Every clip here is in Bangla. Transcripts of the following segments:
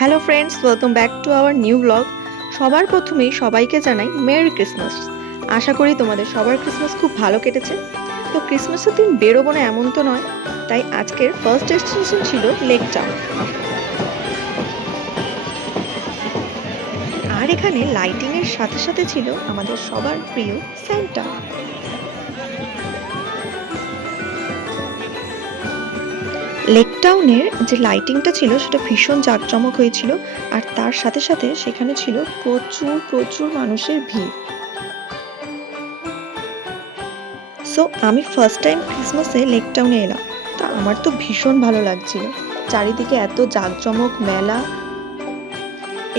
Hello friends, welcome back to our new blog. সবার প্রথমেই সবাইকে জানাই মেরি ক্রিসমাস। আশা করি তোমাদের সবার ক্রিসমাস খুব ভালো কেটেছে। তো ক্রিসমাসের দিন বেরোবো না এমন তো নয়, তাই আজকের ফার্স্ট ডেস্টিনেশন ছিল লেক টাউন। আর এখানে লাইটিংয়ের সাথে সাথে ছিল আমাদের সবার প্রিয় স্যান্টা। লেক টাউনের যে লাইটিংটা ছিল সেটা ভীষণ জাঁকজমক হয়েছিল, আর তার সাথে সাথে সেখানে ছিল প্রচুর প্রচুর মানুষের ভিড়। সো আমি ফার্স্ট টাইম ক্রিসমাসে লেক টাউনে এলাম, তা আমার তো ভীষণ ভালো লাগছিল। চারিদিকে এত জাঁকজমক মেলা,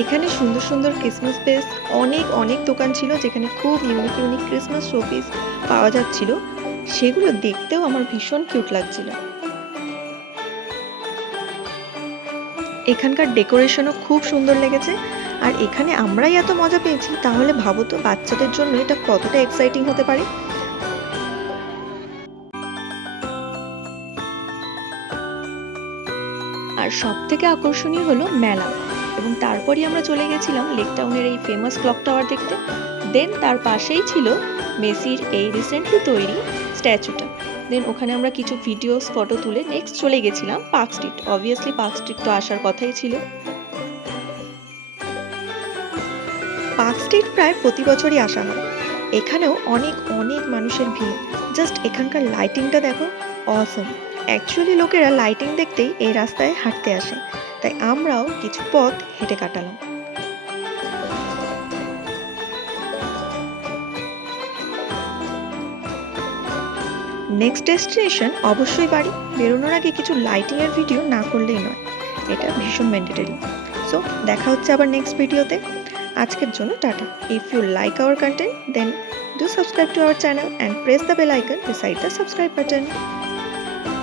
এখানে সুন্দর সুন্দর ক্রিসমাস বেস অনেক অনেক দোকান ছিল যেখানে খুব ইউনিক ইউনিক ক্রিসমাস শোপিস পাওয়া যাচ্ছিল। সেগুলো দেখতেও আমার ভীষণ কিউট লাগছিল। এখানকার ডেকোরেশনও খুব সুন্দর লেগেছে, আর এখানে আমরাই এত মজা পেয়েছি, তাহলে ভাবো তো বাচ্চাদের জন্য এটা কতটা এক্সাইটিং হতে পারে। আর সব থেকে আকর্ষণীয় হলো মেলা, এবং তারপরই আমরা চলে গেছিলাম লেক টাউনের এই ফেমাস ক্লক টাওয়ার দেখতে। দেন তার পাশেই ছিল মেসির এই রিসেন্টলি তৈরি স্ট্যাচুটা। দেন ওখানে আমরা কিছু ভিডিওস ফটো তুলে নেক্সট চলে গেছিলাম park street. Obviously park street তো আসার কথাই ছিল। পার্ক স্ট্রিট প্রায় প্রতি বছরই আসা হয়। এখানেও অনেক অনেক মানুষের ভিড়। জাস্ট এখানকার লাইটিংটা দেখো, অসম। অ্যাকচুয়ালি লোকেরা লাইটিং দেখতেই এই রাস্তায় হাঁটতে আসে, তাই আমরাও কিছু পথ হেঁটে কাটালাম। নেক্সট ডেস্টিনেশন অবশ্যই বাড়ি। বেরোনোর আগে কিছু লাইটিং এর ভিডিও না করলেই নয়, এটা ভীষণ ম্যান্ডেটরি। সো দেখা হচ্ছে আবার নেক্সট ভিডিওতে। আজকের জন্য টাটা। If you like our content, then do subscribe to our channel and press the bell icon beside the subscribe button.